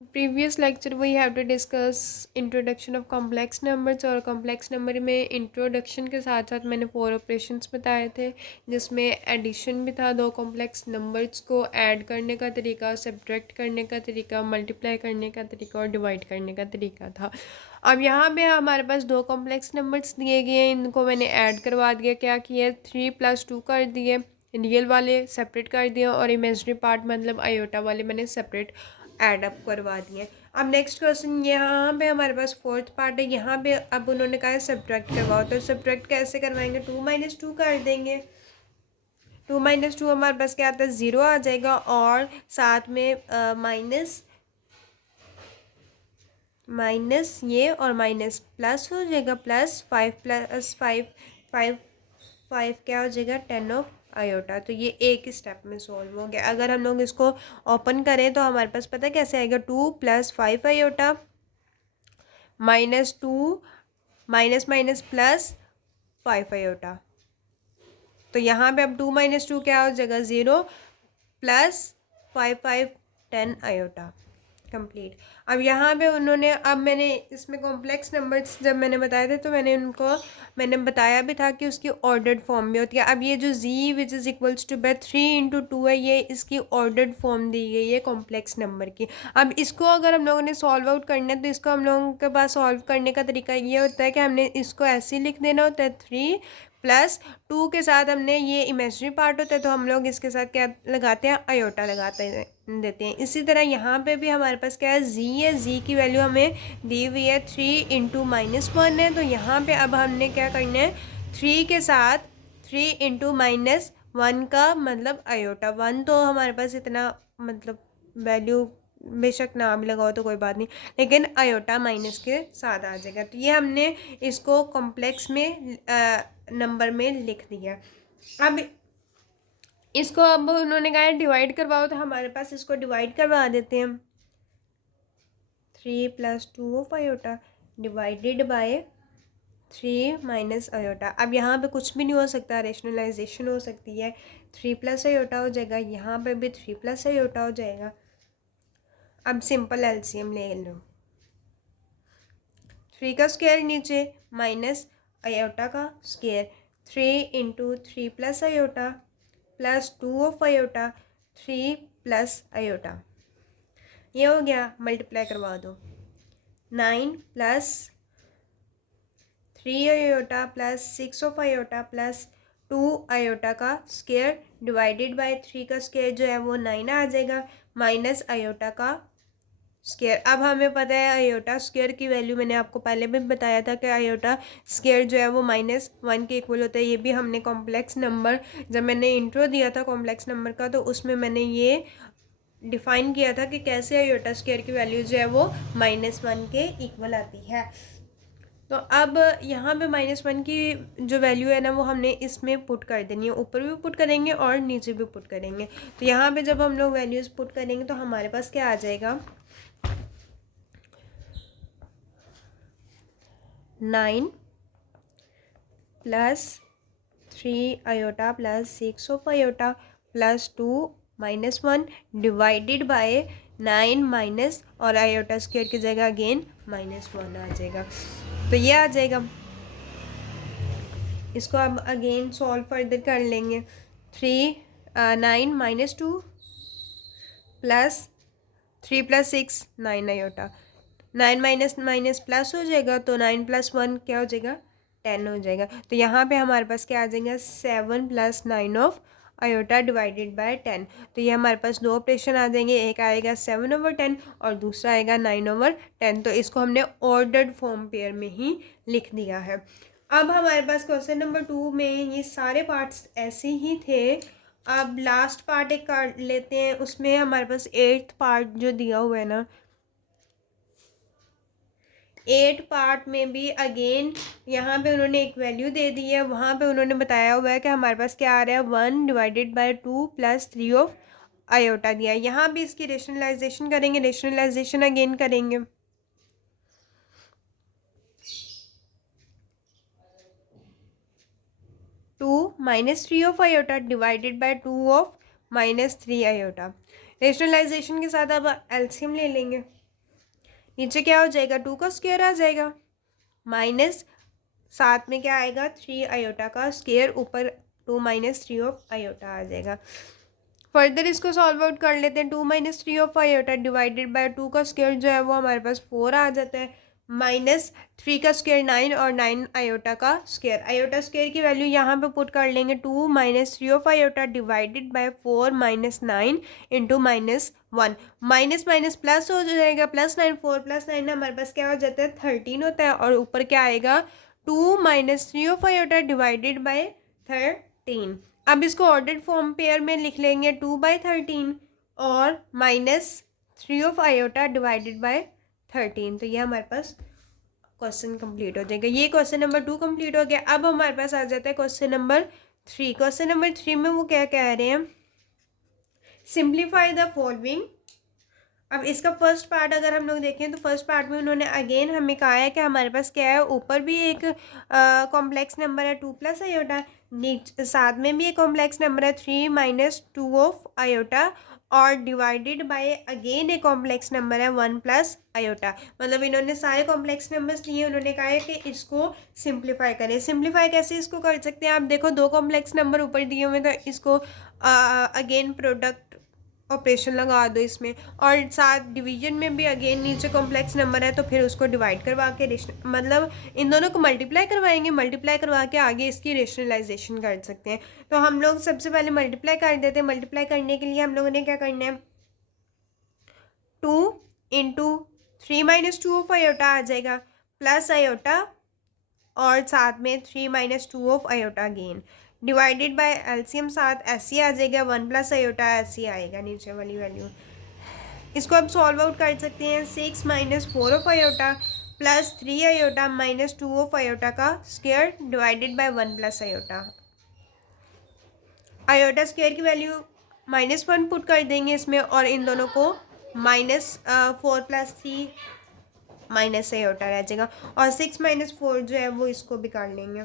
Previous lecture we have to discuss introduction of complex numbers और complex number में introduction के साथ साथ मैंने 4 ऑपरेशंस बताए थे, जिसमें एडिशन भी था, 2 कॉम्प्लेक्स नंबर्स को ऐड करने का तरीका, सब्ट्रैक्ट करने का तरीका, मल्टीप्लाई करने का तरीका और डिवाइड करने का तरीका था। अब यहाँ पे हमारे पास 2 कॉम्प्लेक्स नंबर्स दिए गए हैं, इनको मैंने ऐड करवा दिया। क्या किया, 3+2 कर दिए, रियल वाले सेपरेट कर दिए और इमेजिनरी पार्ट मतलब आयोटा वाले मैंने सेपरेट ऐड अप करवा दिए। अब नेक्स्ट क्वेश्चन, यहाँ पे हमारे पास फोर्थ पार्ट है। यहाँ पे अब उन्होंने कहा है सब्ट्रैक्ट करवाओ, तो सब्ट्रैक्ट कैसे करवाएंगे, 2 - 2 कर देंगे। 2 - 2 हमारे पास क्या आता है, 0 आ जाएगा और साथ में माइनस माइनस ये और माइनस प्लस हो जाएगा, +5 + 5 5 5 क्या हो जाएगा, 10 तो ये एक ही स्टेप में सॉल्व हो गया। अगर हम लोग इसको ओपन करें तो हमारे पास पता कैसे आएगा, 2 + 5 -2 माइनस माइनस +5 तो यहाँ पे अब 2 - 2 क्या हो जाएगा, 0 +5 5 10 कंप्लीट। अब यहाँ पे उन्होंने, अब मैंने इसमें कॉम्प्लेक्स नंबर्स जब मैंने बताए थे तो मैंने बताया भी था कि उसकी ऑर्डर्ड फॉर्म में होती है। अब ये जो z which is equals to 3 × 2 है, ये इसकी ऑर्डर्ड फॉर्म दी गई है कॉम्प्लेक्स नंबर की। अब इसको अगर हम लोगों ने सॉल्व आउट करना है तो इसको हम लोगों के पास सॉल्व करने का तरीका ये होता है कि हमने इसको ऐसे ही लिख देना होता है, 3+2 के साथ हमने ये इमेजिनरी पार्ट होता है तो हम लोग इसके साथ क्या लगाते हैं, आयोटा लगाते देते हैं। इसी तरह यहाँ पे भी हमारे पास क्या है, z है, z की वैल्यू हमें दी हुई है 3 × -1 है, तो यहाँ पे अब हमने क्या करना है, 3 के साथ 3 × -1 का मतलब आयोटा 1, तो हमारे पास इतना मतलब वैल्यू बेशक ना भी लगाओ तो कोई बात नहीं, लेकिन आयोटा माइनस के साथ आ जाएगा। तो ये हमने इसको कॉम्प्लेक्स में नंबर में लिख दिया। अब इसको अब उन्होंने कहा डिवाइड करवाओ, तो हमारे पास इसको डिवाइड करवा देते हैं। 3+2 डिवाइडेड बाय 3 - आयोटा। अब यहाँ पे कुछ भी नहीं हो सकता, रेशनलाइजेशन हो सकती है, 3+ हो जाएगा, यहाँ पे भी 3+ हो जाएगा। अब सिंपल एलसीएम ले लो, 3 का स्क्वायर नीचे माइनस आयोटा का स्क्वायर, 3 × 3+, +2 3 ये हो गया। मल्टीप्लाई करवा दो, 9 + 3 + 6 +2 का स्क्वायर डिवाइडेड बाय 3 का स्क्वायर जो है वो 9 आ जाएगा, माइनस आयोटा का स्क्वायर। अब हमें पता है आयोटा स्क्वायर की वैल्यू, मैंने आपको पहले भी बताया था कि आयोटा स्क्वायर जो है वो -1 के इक्वल होता है। ये भी हमने कॉम्प्लेक्स नंबर, जब मैंने इंट्रो दिया था कॉम्प्लेक्स नंबर का तो उसमें मैंने ये डिफाइन किया था कि कैसे आयोटा स्क्वायर की वैल्यू जो है वो -1 के इक्वल आती है। तो अब यहाँ पे -1 की जो वैल्यू है ना वो हमने इसमें पुट कर देनी है, ऊपर भी पुट करेंगे और नीचे भी पुट करेंगे। तो यहाँ पे जब हम लोग वैल्यूज़ पुट करेंगे तो हमारे पास क्या आ जाएगा, 9 + 3 + 6 +2 -1 डिवाइडेड बाय 9 माइनस और आयोटा स्क्वायर की जगह अगेन -1 आ जाएगा। तो ये आ जाएगा। इसको अब अगेन सॉल्व फर्दर कर लेंगे। 9 - 2 + 3 + 6 9 आयोटा, 9 माइनस माइनस प्लस हो जाएगा तो 9 + 1 क्या हो जाएगा, 10 हो जाएगा। तो यहाँ पे हमारे पास क्या आ जाएगा, 7 + 9 ऑफ आयोटा डिवाइडेड बाय 10। तो ये हमारे पास 2 ऑपरेशन आ जाएंगे, एक आएगा 7/10 और दूसरा आएगा 9/10। तो इसको हमने ऑर्डर्ड फॉर्म पेयर में ही लिख दिया है। अब हमारे पास क्वेश्चन नंबर 2 में ये सारे पार्ट्स ऐसे ही थे। अब लास्ट पार्ट एक कर लेते हैं, उसमें हमारे पास 8th पार्ट जो दिया हुआ है ना, 8 पार्ट में भी अगेन यहाँ पे उन्होंने एक वैल्यू दे दी है, वहाँ पे उन्होंने बताया हुआ है कि हमारे पास क्या आ रहा है, 1 डिवाइडेड बाय 2 + 3 ऑफ आयोटा दिया है। यहाँ भी इसकी रेशनलाइजेशन करेंगे, रेशनलाइजेशन अगेन करेंगे। 2 - 3 of iota divided by 2 of -3 iota. Rationalisation के साथ अब एलसीएम ले लेंगे। नीचे क्या हो जाएगा, 2 का स्क्वायर आ जाएगा, माइनस साथ में क्या आएगा, 3 आयोटा का स्क्वायर, ऊपर 2 माइनस 3 ऑफ आयोटा आ जाएगा। फर्दर इसको सॉल्व आउट कर लेते हैं। 2 minus 3 of iota divided by 2 का स्क्वायर जो है वो हमारे पास 4 आ जाता है, माइनस 3 का स्क्वायर 9 और 9 आयोटा का स्क्वायर। आयोटा स्क्वायर की वैल्यू यहाँ पे पुट कर लेंगे, 2 minus 3 of iota divided bye 4 minus 9 into minus 1, minus minus plus हो जाएगा, प्लस 9, 4 प्लस 9 हमारे पास क्या हो जाता है, 13 होता है, और ऊपर क्या आएगा, 2 minus 3 of iota divided bye 13। अब इसको ऑर्डर्ड फॉर्म पेयर में लिख लेंगे, 2/13 और minus 3 of iota divided bye 13। तो ये हमारे पास क्वेश्चन कंप्लीट हो जाएगा। ये क्वेश्चन नंबर 2 कंप्लीट हो गया। अब हमारे पास आ जाता है क्वेश्चन नंबर 3। क्वेश्चन नंबर 3 में वो क्या कह रहे हैं, सिंप्लीफाई द फॉलोइंग। अब इसका फर्स्ट पार्ट अगर हम लोग देखें तो फर्स्ट पार्ट में उन्होंने अगेन हमें कहा है कि हमारे पास क्या है, ऊपर भी एक कॉम्प्लेक्स नंबर है 2 प्लस आयोटा, नीचे साथ में भी एक कॉम्प्लेक्स नंबर है 3 माइनस 2 ऑफ आयोटा, और डिवाइडेड बाय अगेन एक कॉम्प्लेक्स नंबर है 1 प्लस आयोटा। मतलब इन्होंने सारे कॉम्प्लेक्स नंबर्स लिए, उन्होंने कहा है कि इसको सिंप्लीफाई करें। सिंप्लीफाई कैसे इसको कर सकते हैं, आप देखो 2 कॉम्प्लेक्स नंबर ऊपर दिए हुए, तो इसको अगेन प्रोडक्ट ऑपरेशन लगा दो इसमें, और साथ डिवीजन में भी अगेन नीचे कॉम्प्लेक्स नंबर है तो फिर उसको डिवाइड करवा के मतलब इन दोनों को मल्टीप्लाई करवाएंगे, मल्टीप्लाई करवा के आगे इसकी रेशनलाइजेशन कर सकते हैं। तो हम लोग सबसे पहले मल्टीप्लाई कर देते हैं। मल्टीप्लाई करने के लिए हम लोगों ने क्या करना है, 2 इंटू 3 माइनस 2 ऑफ आयोटा आ जाएगा, प्लस आयोटा और साथ में 3 minus 2 of iota again, divided by LCM साथ ऐसे आ जाएगा, 1 प्लस आयोटा ऐसे आएगा नीचे वाली वैल्यू। इसको अब सॉल्व आउट कर सकते हैं, 6 minus 4 of iota plus 3 iota minus 2 of iota का square divided by 1 plus iota. Iota square की वैल्यू -1 पुट कर देंगे इसमें, और इन दोनों को -4 प्लस 3 माइनस आयोटा रह जाएगा, और 6 माइनस 4 जो है वो इसको भी कर लेंगे।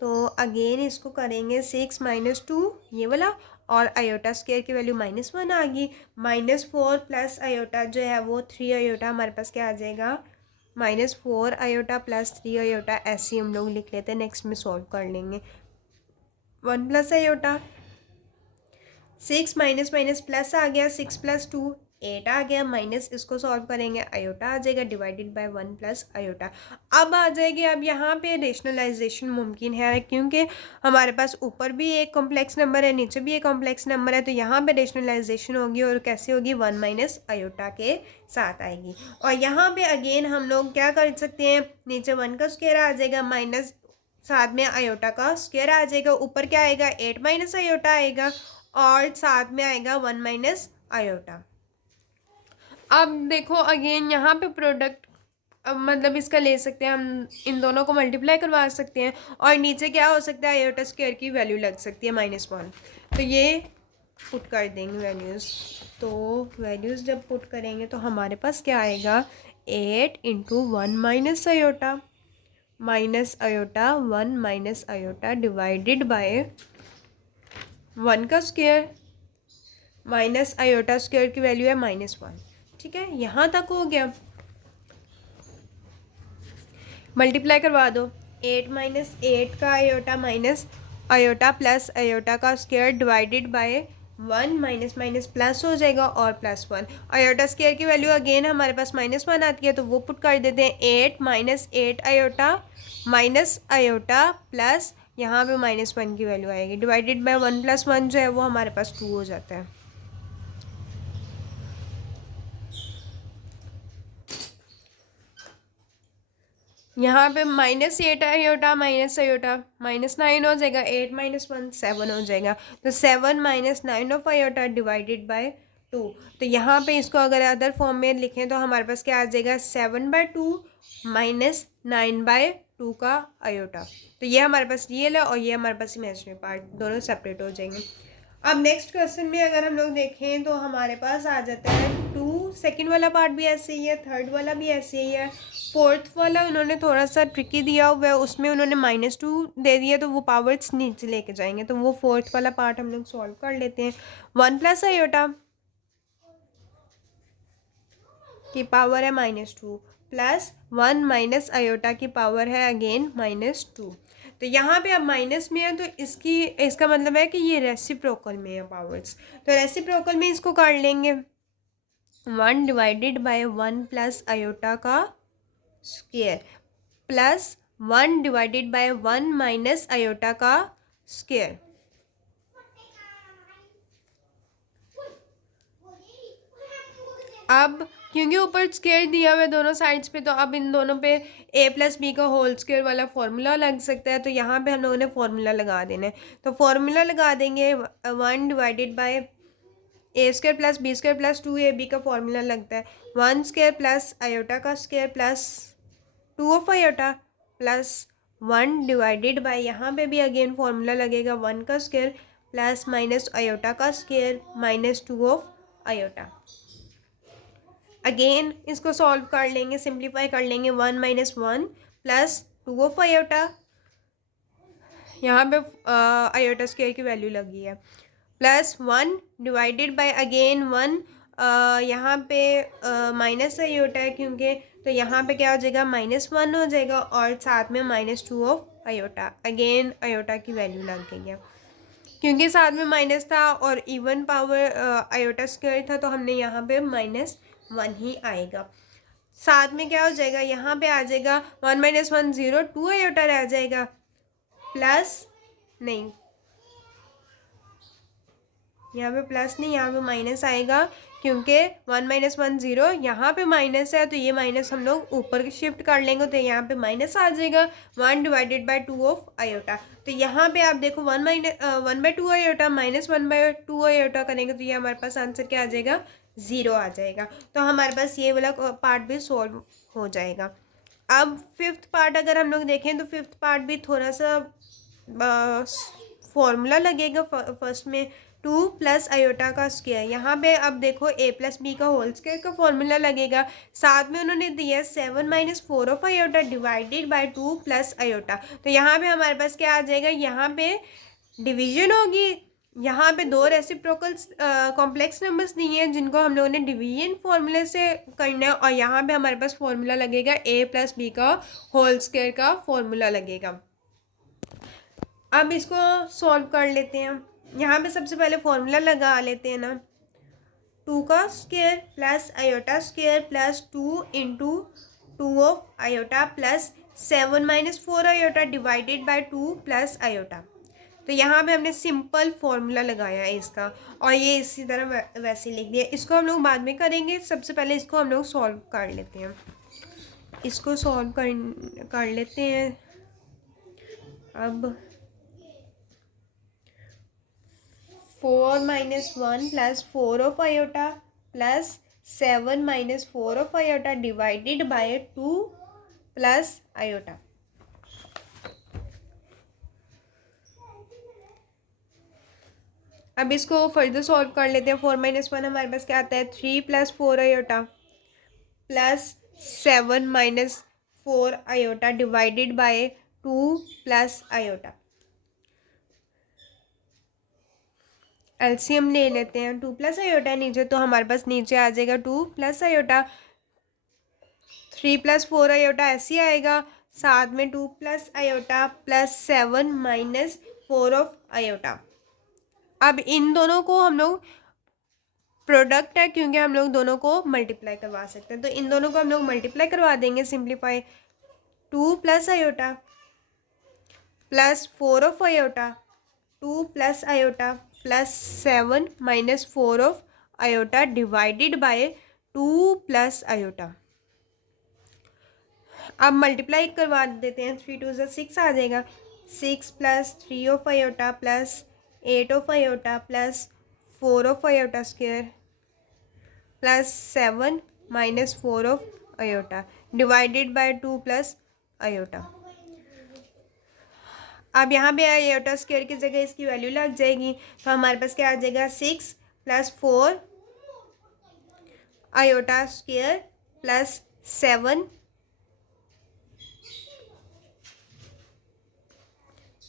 तो अगेन इसको करेंगे 6 माइनस 2 ये वाला, और आयोटा स्क्वायर की वैल्यू -1 आ गई, -4 प्लस आयोटा जो है वो 3 आयोटा हमारे पास क्या आ जाएगा, -4 आयोटा प्लस 3 आयोटा, ऐसे हम लोग लिख लेते हैं। नेक्स्ट में सॉल्व कर लेंगे, 1 plus iota, 6 minus minus plus आ गया, 6 प्लस 2 8 आ गया, माइनस इसको सॉल्व करेंगे, आयोटा आ जाएगा डिवाइडेड बाय 1 प्लस आयोटा। अब आ जाएगी, अब यहाँ पे रेशनलाइजेशन मुमकिन है क्योंकि हमारे पास ऊपर भी एक कॉम्प्लेक्स नंबर है, नीचे भी एक कॉम्प्लेक्स नंबर है, तो यहाँ पे रेशनलाइजेशन होगी, और कैसे होगी, 1 माइनस आयोटा के साथ आएगी। और यहाँ पे अगेन हम लोग क्या कर सकते हैं, नीचे 1 का स्क्वायर आ जाएगा, माइनस साथ में आयोटा का स्क्वायर आ जाएगा, ऊपर क्या आएगा, 8 माइनस आयोटा आएगा, और साथ में आएगा 1 माइनस आयोटा। अब देखो अगेन यहाँ पे प्रोडक्ट मतलब इसका ले सकते हैं हम, इन दोनों को मल्टीप्लाई करवा सकते हैं, और नीचे क्या हो सकता है, आयोटा स्क्वायर की वैल्यू लग सकती है -1। तो ये पुट कर देंगे वैल्यूज़। तो वैल्यूज़ जब पुट करेंगे तो हमारे पास क्या आएगा, 8 into 1 minus iota, minus iota 1 minus iota divided by 1 का स्क्वायर, माइनस आयोटा स्क्वायर की वैल्यू है -1। ठीक है, यहाँ तक हो गया। मल्टीप्लाई करवा दो, 8 माइनस 8 का iota minus iota plus iota का square divided by 1, minus minus plus हो जाएगा, और +1। आयोटा स्क्वायर की वैल्यू अगेन हमारे पास -1 आती है, तो वो पुट कर देते हैं, 8 minus 8 iota minus iota plus यहाँ पे -1 की वैल्यू आएगी, डिवाइडेड बाय 1 + 1 जो है वो हमारे पास 2 हो जाता है। यहाँ पे -8 आयोटा माइनस आयोटा -9 हो जाएगा, 8 - 1 7 हो जाएगा, तो 7 - 9 ऑफ आयोटा डिवाइडेड बाय 2। तो यहाँ पे इसको अगर अदर फॉर्म में लिखें तो हमारे पास क्या आ जाएगा, 7/2 -9/2 का आयोटा। तो ये हमारे पास रियल है, और ये हमारे पास इमेजिनरी पार्ट, दोनों सेपरेट हो जाएंगे। अब नेक्स्ट क्वेश्चन में अगर हम लोग देखें तो हमारे पास आ जाता है 2, सेकंड वाला पार्ट भी ऐसे ही है, थर्ड वाला भी ऐसे ही है, फोर्थ वाला उन्होंने थोड़ा सा ट्रिकी दिया हुआ है, उसमें उन्होंने -2 दे दिया, तो वो पावर्स नीचे लेके जाएंगे, तो वो फोर्थ वाला पार्ट हम लोग सॉल्व कर लेते हैं। 1 प्लस आयोटा की पावर है -2 प्लस 1 माइनस आयोटा की पावर है अगेन -2। तो यहाँ पे अब माइनस में है तो इसका मतलब है कि ये रेसिप्रोकल में है पावर्स। तो रेसिप्रोकल में इसको काट लेंगे, 1 डिवाइडेड बाय 1 प्लस आयोटा का square plus 1 divided by 1 minus iota का स्क्वायर। अब क्योंकि ऊपर स्क्वायर दिया हुआ है दोनों साइड्स पे, तो अब इन दोनों पे a प्लस बी का होल स्क्वायर वाला फॉर्मूला लग सकता है। तो यहाँ पे हम लोगों ने फॉर्मूला लगा देना है। तो फॉर्मूला लगा देंगे 1 divided by A square plus B square plus 2ab का फॉर्मूला लगता है 1 स्क्वायर प्लस आयोटा का square plus 2 of iota plus 1 divided by, यहाँ पे भी अगेन फॉर्मूला लगेगा 1 का स्क्वायर प्लस माइनस आयोटा का square minus 2 of iota. Again इसको सॉल्व कर लेंगे, सिंप्लीफाई कर लेंगे, 1 माइनस 1 प्लस 2 ऑफ आयोटा, यहाँ पे आयोटा स्क्वायर की वैल्यू लगी है, प्लस 1 डिवाइडेड बाय अगेन 1, यहाँ पे माइनस आयोटा है क्योंकि, तो यहाँ पे क्या हो जाएगा -1 हो जाएगा और साथ में -2 ऑफ आयोटा, अगेन आयोटा की वैल्यू लग गई है क्योंकि साथ में माइनस था और इवन पावर आयोटा स्क्वायर था, तो हमने यहाँ पे -1 ही आएगा। साथ में क्या हो जाएगा, यहाँ पे आ जाएगा 1 माइनस 1 0, 2 आयोटा रह जाएगा प्लस, नहीं यहाँ पे प्लस नहीं, यहाँ पे माइनस आएगा क्योंकि 1 माइनस 1 0, यहाँ पे माइनस है तो ये माइनस हम लोग ऊपर शिफ्ट कर लेंगे तो यहाँ पे माइनस आ जाएगा 1 डिवाइडेड बाय 2 ऑफ आयोटा। तो यहाँ पे आप देखो 1/2 आयोटा माइनस 1/2 आयोटा करेंगे तो ये हमारे पास आंसर क्या आ जाएगा, 0 आ जाएगा। तो हमारे पास ये वाला पार्ट भी सॉल्व हो जाएगा। अब फिफ्थ पार्ट अगर हम लोग देखें तो फिफ्थ पार्ट भी थोड़ा सा फॉर्मूला लगेगा फर्स्ट में 2 प्लस आयोटा का स्क्वायर, यहाँ पे अब देखो a प्लस बी का होल स्क्वायर का फॉर्मूला लगेगा, साथ में उन्होंने दिया 7 minus 4 of iota divided by 2 plus iota. तो यहाँ पे हमारे पास क्या आ जाएगा, यहाँ पे डिवीजन होगी, यहाँ पे दो रेसिप्रोकल कॉम्प्लेक्स नंबर्स दिए हैं जिनको हम लोगों ने डिवीजन फॉर्मूले से करना है, और यहाँ पे हमारे पास फॉर्मूला लगेगा a प्लस बी का होल स्क्वायर का फॉर्मूला लगेगा। अब इसको सॉल्व कर लेते हैं। यहाँ पे सबसे पहले फॉर्मूला लगा लेते हैं ना, 2 का square plus iota square plus 2 into 2 of iota plus 7 minus 4 iota divided by 2 plus iota. तो यहाँ पे हमने सिंपल फॉर्मूला लगाया है इसका, और ये इसी तरह वैसे लिख दिया। इसको हम लोग बाद में करेंगे, सबसे पहले इसको हम लोग सॉल्व कर लेते हैं। इसको सॉल्व कर लेते हैं। अब 4 minus 1 plus 4 of iota plus 7 minus 4 of iota divided by 2 plus iota. अब इसको फर्दर सॉल्व कर लेते हैं। 4 माइनस 1 हमारे पास क्या आता है, 3 plus 4 iota plus 7 minus 4 iota divided by 2 plus iota. LCM ले लेते हैं, 2 प्लस आयोटा नीचे, तो हमारे पास नीचे आ जाएगा 2 प्लस आयोटा, 3 प्लस 4 आयोटा ऐसे ही आएगा, साथ में 2 plus iota plus 7 minus 4 of iota. अब इन दोनों को हम लोग, प्रोडक्ट है क्योंकि हम लोग दोनों को मल्टीप्लाई करवा सकते हैं, तो इन दोनों को हम लोग मल्टीप्लाई करवा देंगे, simplify 2 plus iota plus 4 of iota, 2 plus iota plus 7 minus 4 of iota divided by 2 plus iota. अब मल्टीप्लाई करवा देते हैं, 3 2 6 आ जाएगा, 6 plus 3 of iota plus 8 of iota plus 4 of iota square plus 7 minus 4 of iota divided by 2 plus iota. अब यहाँ पे iota square की जगह इसकी वैल्यू लग जाएगी, तो हमारे पास क्या आ जाएगा, 6 plus 4 iota square plus 7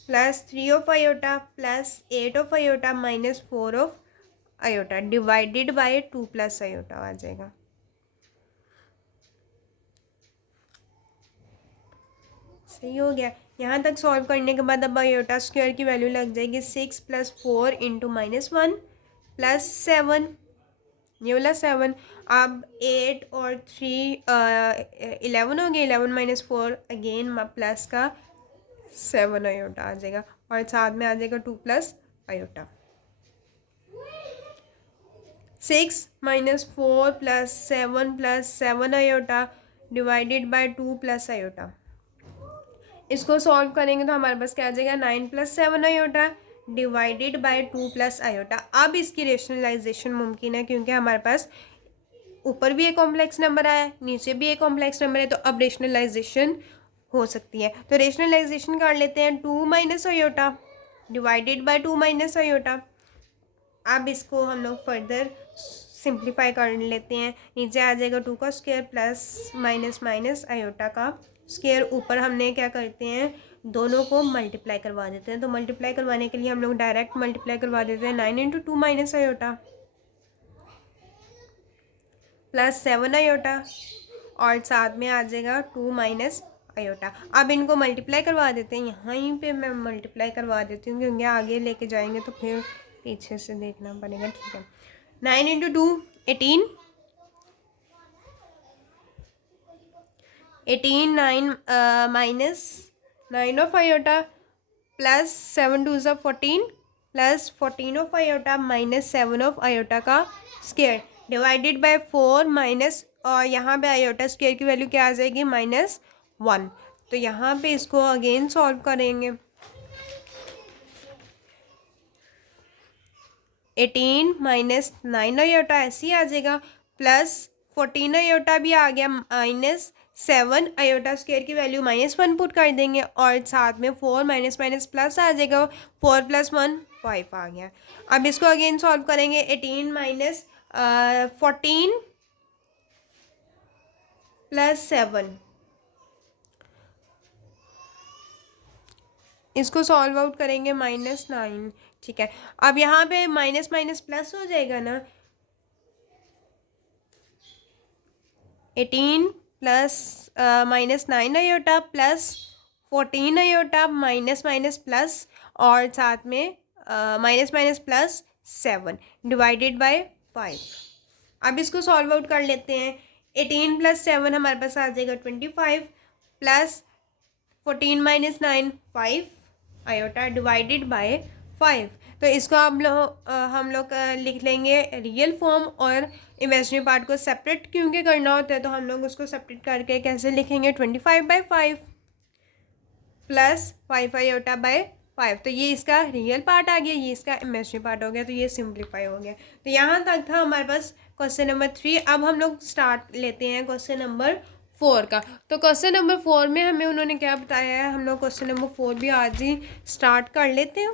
plus 3 of iota plus 8 of iota minus 4 of iota divided by 2 plus iota आ जाएगा। सही हो गया। यहाँ तक सॉल्व करने के बाद अब आयोटा स्क्वायर की वैल्यू लग जाएगी 6 + 4 × -1 + 7, ये वाला 7। अब 8 और 3 11 हो गया, 11 - 4 अगेन प्लस का 7 आयोटा आ जाएगा और साथ में आ जाएगा 2 + iota. 6 - 4 + 7 + 7 iota divided by 2 + iota. इसको सॉल्व करेंगे तो हमारे पास क्या आ जाएगा 9 + 7 आयोटा डिवाइडेड बाय 2 + आयोटा। अब इसकी रेशनलाइजेशन मुमकिन है क्योंकि हमारे पास ऊपर भी एक कॉम्प्लेक्स नंबर आया है, नीचे भी एक कॉम्प्लेक्स नंबर है, तो अब रेशनलाइजेशन हो सकती है। तो रेशनलाइजेशन कर लेते हैं 2 - आयोटा डिवाइडेड बाय 2 - आयोटा। अब इसको हम लोग फर्दर सिंप्लीफाई कर लेते हैं। नीचे आ जाएगा 2 का स्क्वायर प्लस माइनस आयोटा का स्क्वायर। ऊपर हमने क्या करते हैं, दोनों को मल्टीप्लाई करवा देते हैं। तो मल्टीप्लाई करवाने के लिए हम लोग डायरेक्ट मल्टीप्लाई करवा देते हैं। 9 × 2 - आयोटा प्लस 7 आयोटा और साथ में आ जाएगा 2 - आयोटा। अब इनको मल्टीप्लाई करवा देते हैं। यहीं पे मैं मल्टीप्लाई करवा देती हूँ क्योंकि आगे लेके जाएंगे तो फिर पीछे से देखना पड़ेगा। ठीक है, 9 × 2 18, 18 9 -9 of iota plus 7 2 = 14 plus 14 of iota minus 7 of iota का स्क्वायर डिवाइडेड बाय 4 माइनस, और यहाँ पे आयोटा स्क्वायर की वैल्यू क्या आ जाएगी -1। तो यहाँ पे इसको अगेन सॉल्व करेंगे। 18 - 9 आयोटा ऐसे ही आ जाएगा प्लस 14 आयोटा भी आ गया माइनस 7 आयोटा स्क्वायर की वैल्यू -1 पुट कर देंगे और साथ में 4 माइनस माइनस प्लस आ जाएगा, 4 + 1 5 आ गया। अब इसको अगेन सॉल्व करेंगे। 18 - 14 + 7, इसको सॉल्व आउट करेंगे -9। ठीक है, अब यहाँ पे माइनस माइनस प्लस हो जाएगा ना, 18 plus -9 iota plus 14 iota minus minus plus और साथ में minus minus plus 7 divided by 5। अब इसको सॉल्व आउट कर लेते हैं। 18 + 7 हमारे पास आ जाएगा 25 प्लस 14 - 9 5 आयोटा डिवाइडेड बाय 5। तो इसको हम लोग लिख लेंगे रियल फॉर्म और इमेजिनरी पार्ट को सेपरेट क्योंकि करना होता है तो हम लोग उसको सेपरेट करके कैसे लिखेंगे 25/5 प्लस 5 आयोटा बाय 5। तो ये इसका रियल पार्ट आ गया, ये इसका इमेजिनरी पार्ट हो गया, तो ये सिंप्लीफाई हो गया। तो यहाँ तक था हमारे पास क्वेश्चन नंबर 3। अब हम लोग स्टार्ट लेते हैं क्वेश्चन नंबर 4 का। तो क्वेश्चन नंबर 4 में हमें उन्होंने क्या बताया है, हम लोग क्वेश्चन नंबर 4 भी आज ही स्टार्ट कर लेते हैं।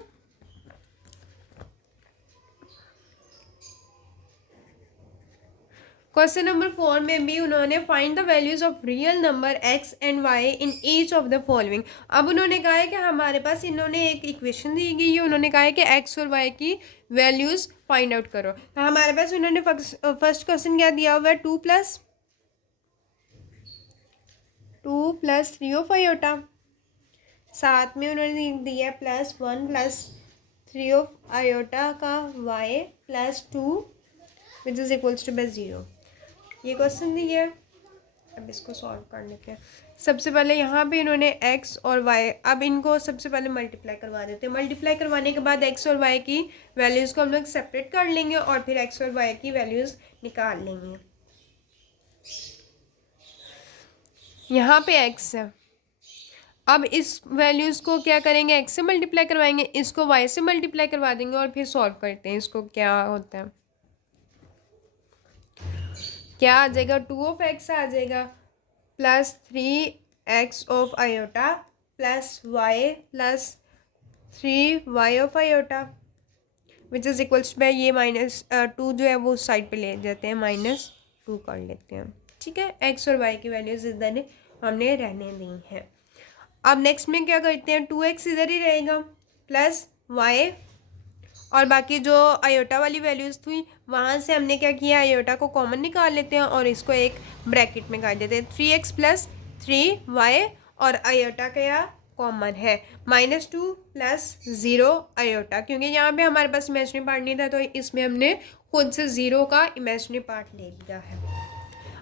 क्वेश्चन नंबर 4 में भी उन्होंने find the values of real number x and y in each of the following. अब उन्होंने कहा है कि हमारे पास इन्होंने एक इक्वेशन दी गई है, उन्होंने कहा है कि x और y की वैल्यूज फाइंड आउट करो। तो हमारे पास उन्होंने फर्स्ट क्वेश्चन क्या दिया हुआ है 2 + 3 ऑफ आयोटा, साथ में उन्होंने दिया +1 + 3 ऑफ आयोटा का y +2 which is equals to 0। ये क्वेश्चन दिया है। अब इसको सॉल्व कर लेते हैं। सबसे पहले यहाँ पे इन्होंने x और y, अब इनको सबसे पहले मल्टीप्लाई करवा देते हैं। मल्टीप्लाई करवाने के बाद x और y की वैल्यूज़ को हम लोग सेपरेट कर लेंगे और फिर x और y की वैल्यूज़ निकाल लेंगे। यहाँ पे x है, अब इस वैल्यूज़ को क्या करेंगे, x से मल्टीप्लाई करवाएंगे, इसको y से मल्टीप्लाई करवा देंगे और फिर सॉल्व करते हैं इसको क्या होता है। क्या आ जाएगा 2 ऑफ x आ जाएगा plus 3x of iota plus y plus 3y of iota which is equals by ये -2 जो है वो उस साइड पे ले जाते हैं, -2 कर लेते हैं। ठीक है, x और y की वैल्यूज इधर हमने रहने दी हैं। अब नेक्स्ट में क्या करते हैं, 2x इधर ही रहेगा प्लस y और बाकी जो आयोटा वाली वैल्यूज़ थी वहाँ से हमने क्या किया, आयोटा को कॉमन निकाल लेते हैं और इसको एक ब्रैकेट में कर देते हैं। 3x + 3y और आयोटा क्या कॉमन है, -2 + 0 आयोटा, क्योंकि यहाँ पे हमारे पास इमेजिनरी पार्ट नहीं था तो इसमें हमने खुद से 0 का इमेजिनरी पार्ट ले लिया है।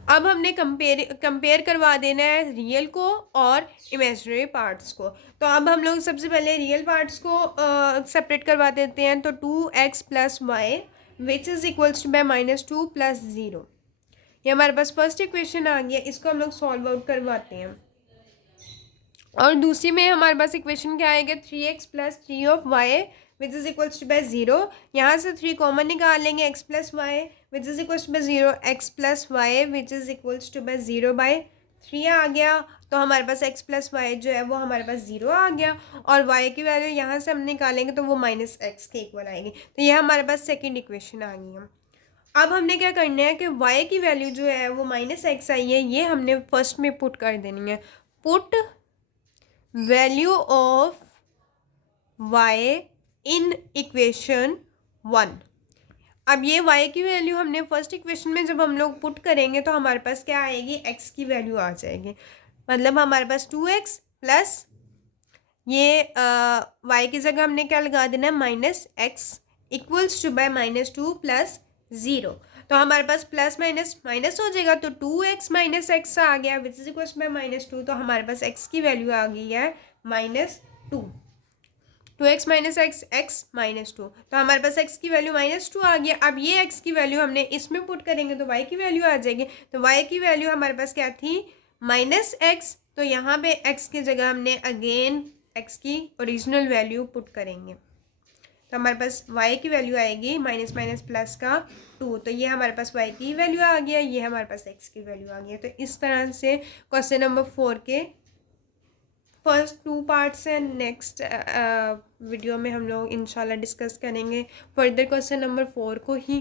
अब हमने कंपेयर करवा देना है रियल को और इमेजिनरी पार्ट्स को। तो अब हम लोग सबसे पहले रियल पार्ट्स को सेपरेट करवा देते हैं। तो 2x + y which is equals to -2 + 0, ये हमारे पास फर्स्ट इक्वेशन आ गया। इसको हम लोग सॉल्व आउट करवाते हैं। और दूसरी में हमारे पास इक्वेशन क्या आएगा, 3x + 3 which is equals to 0। यहाँ से 3 कॉमन निकाल लेंगे, x + y which is equals to 0, x + y which is equals to 0/3 आ गया। तो हमारे पास x + y जो है वो हमारे पास 0 आ गया, और y की वैल्यू यहाँ से हम निकालेंगे तो वो -x के इक्वल आएगी। तो ये हमारे पास सेकेंड इक्वेशन आ गई है। अब हमने क्या करना है कि y की वैल्यू जो है वो -x आई है, ये हमने फर्स्ट में पुट कर देनी है। Put value of y in equation 1। अब ये y की वैल्यू हमने फर्स्ट इक्वेशन में जब हम लोग पुट करेंगे तो हमारे पास क्या आएगी, x की वैल्यू आ जाएगी। मतलब हमारे पास 2x प्लस ये y की जगह हमने क्या लगा देना है, -x इक्वल्स टू -2 + 0। तो हमारे पास प्लस माइनस माइनस हो जाएगा, तो 2x - x आ गया विच इज इक्वल्स बाय -2। तो हमारे पास x की वैल्यू आ गई है -2। 2x - x, x -2, तो हमारे पास x की वैल्यू -2 आ गया। अब ये x की वैल्यू हमने इसमें पुट करेंगे तो y की वैल्यू आ जाएगी। तो y की वैल्यू हमारे पास क्या थी, -x। तो यहाँ पे x की जगह हमने अगेन x की ओरिजिनल वैल्यू पुट करेंगे। तो हमारे पास y की वैल्यू आएगी -+ 2। तो ये हमारे पास y की वैल्यू आ गया, ये हमारे पास x की वैल्यू आ गई। तो इस तरह से क्वेश्चन नंबर 4 के फर्स्ट 2 पार्ट्स हैं। नेक्स्ट वीडियो में हम लोग इंशाल्लाह डिस्कस करेंगे फर्दर क्वेश्चन नंबर 4 को ही।